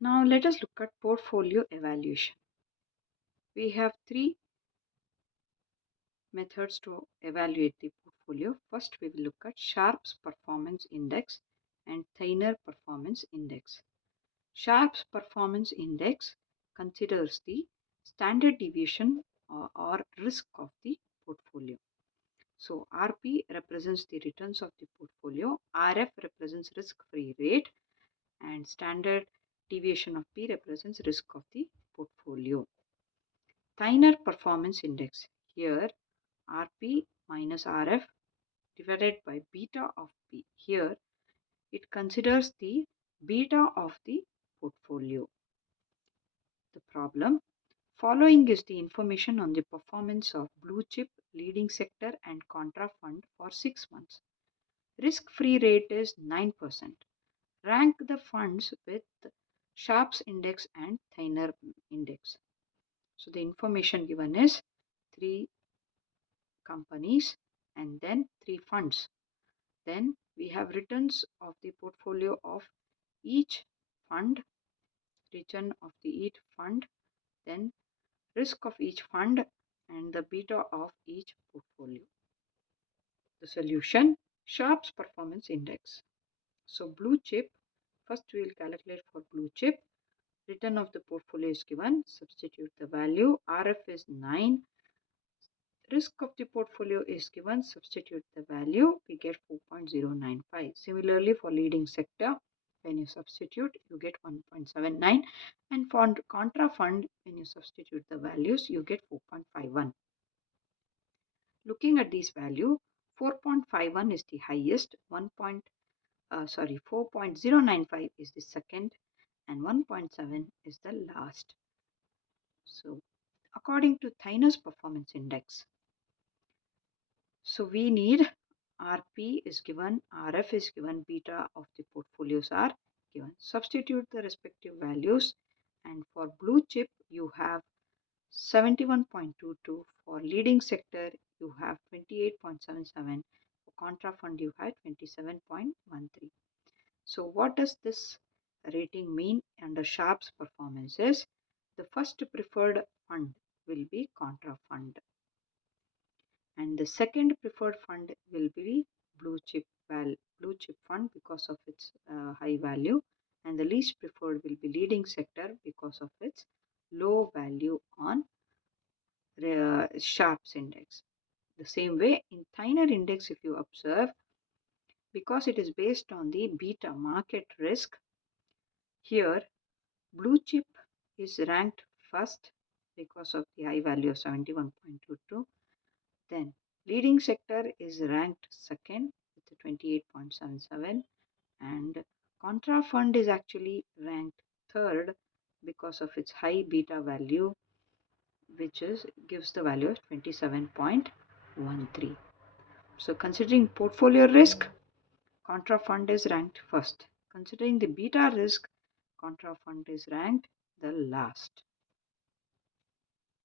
Now let us look at portfolio evaluation. We have three methods to evaluate the portfolio. First, we will look at Sharpe's performance index and Theynor performance index. Sharpe's performance index considers the standard deviation or risk of the portfolio. So RP represents the returns of the portfolio, RF represents risk-free rate, and standard deviation of P represents risk of the portfolio. Theynor performance index. Here RP minus RF divided by beta of P. Here it considers the beta of the portfolio. The problem. Following is the information on the performance of blue chip, leading sector and contra fund for 6 months. Risk-free rate is 9%. Rank the funds with Sharpe's index and Theynor index. So the information given is 3 companies and then 3 funds. Then we have returns of the portfolio of each fund, return of the each fund, then risk of each fund and the beta of each portfolio. The solution, Sharpe's performance index. So blue chip, first we will calculate for blue chip. Return of the portfolio is given, substitute the value, RF is 9, risk of the portfolio is given, substitute the value, we get 4.095. Similarly for leading sector, when you substitute you get 1.79, and for contra fund when you substitute the values you get 4.51. Looking at this value, 4.51 is the highest, 4.095 is the second, and 1.7 is the last. So according to Thaynor's performance index, so we need RP is given, RF is given, beta of the portfolios are given. Substitute the respective values, and for blue chip you have 71.22, for leading sector you have 28.77, for contra fund you had 27.13. So what does this rating mean under Sharpe's performances? The first preferred fund will be contra fund, and the second preferred fund will be blue chip fund because of its high value, and the least preferred will be leading sector because of its low value on Sharpe's index. The same way in Theynor index, if you observe, because it is based on the beta market risk, here blue chip is ranked first because of the high value of 71.22. Then leading sector is ranked second with 28.77, and contra fund is actually ranked third because of its high beta value, which gives the value of 27.13. So considering portfolio risk, contra fund is ranked first. Considering the beta risk, contra fund is ranked the last.